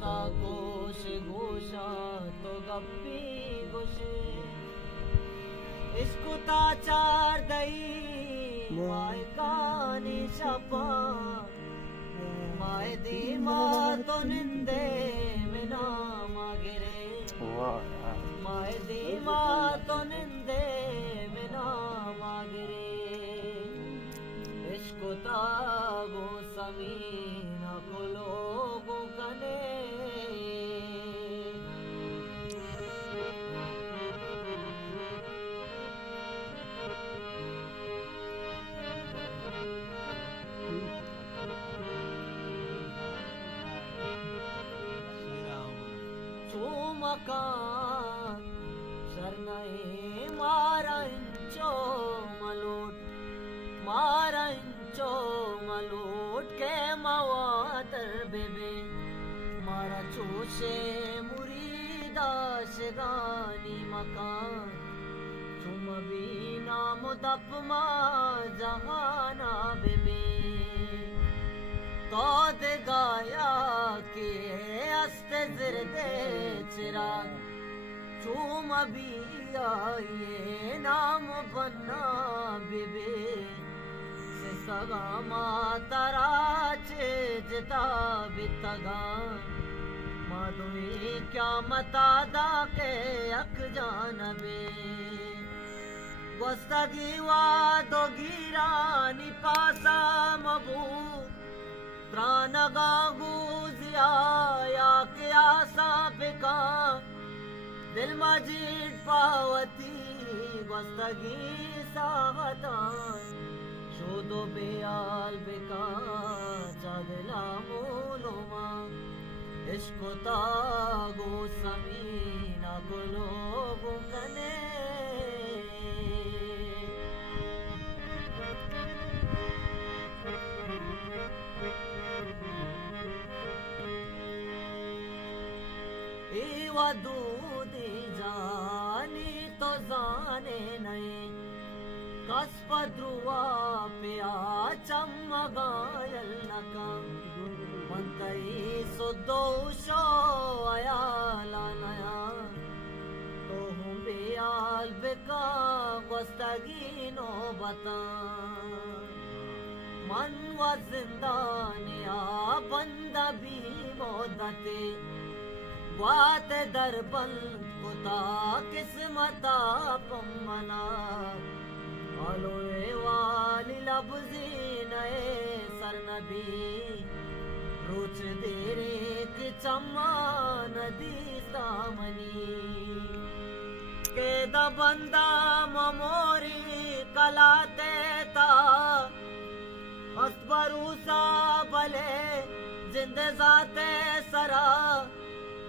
इश्कुता कोश गोशा तो गप्पी गोशे इश्कुता चार दई माय कानी शपा माय दीमा तो निंदे मिना मागिरे माय दीमा तो निंदे मिना मागिरे इश्कुता गो समीना को लोगों कने मकान शरणाई मारा इंचो मलोट के मवातर बेबे मारा चोशे मुरीदा शिगानी मकान तुम बीना मुदप मा जहाना बेबे तो दे गाया के अस्ते जिरदे चिराग चूम भी आये नाम बन्ना बेबे से सगा मातरा चेजता बितगा माधुई क्या मता दा के अक जानबे वस्तगी वा दो गिरानी पासा मबू त्रानगा गुजिया या के आसा बेका दिल मजीद पावती वस्तगी सागतान शोदो बेयाल बेका चादला मोलोमा इश्कुता गो समीना को लोगों कने दूधी जानी तो जाने नहीं कस्पद्रुवा पिया चमगायल नका मंतई सुदोषो अयाला नया तो हूँ बेयाल बेका वस्तगी नो बता मन व जिंदानिया बंदा भी मोदते वात दरबल खुदा किस्मता पमना अलोए वाली लब्जी नए सरनबी रुच देरे कि चम्मा नदी सामनी के दबंदा ममोरी कलाते ता अस्बरूसा बले जिंद जाते सरा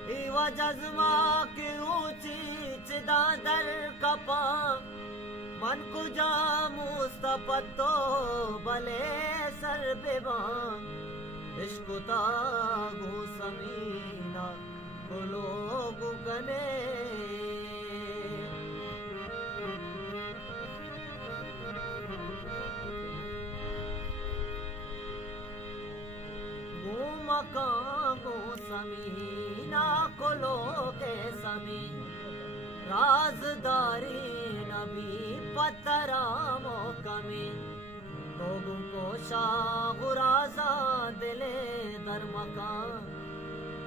इवा जज्मा की ऊंची चिदादर कपा मन को जा मुस्तपतो भले सर बेबान इश्कुता गो समीना को लोग गने मकांगो समीना को लोगे समी राजदारी नबी पतरामो कमी लोगों को शाहुराजा दिले धर्मका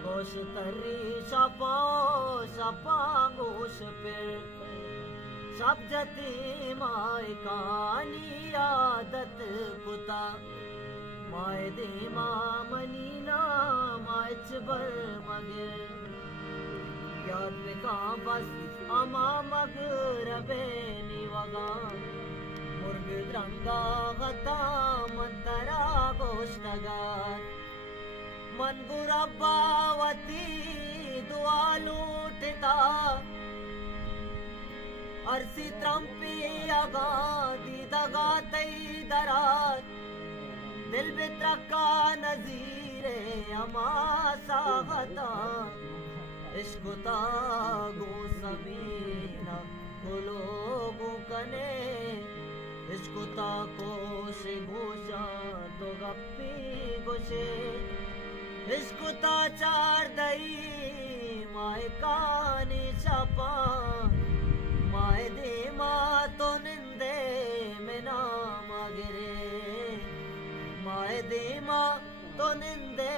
कोश तरी शपा गोश फिर सब जती माय कानी आदत कुता माय दे मामनीना माय चबर मगर याद बेका बस अमा मगरबे निवगा मुर्ग द्रंगा गता मंतरा गोश्तगार मन गुरबावती दुआ लूटता अरसी त्रंपी अगा दी दगा तई दरात दिल बित्रका नजीरे अमा सागता इश्कुता गो समीना को लोगों कने इश्कुता कोश गोशा तो गप्पी गोशे इश्कुता चार दई माए कानी छापा माए दे माँ तो निंदे में नाम गिरे माए दे माँ तो निंदे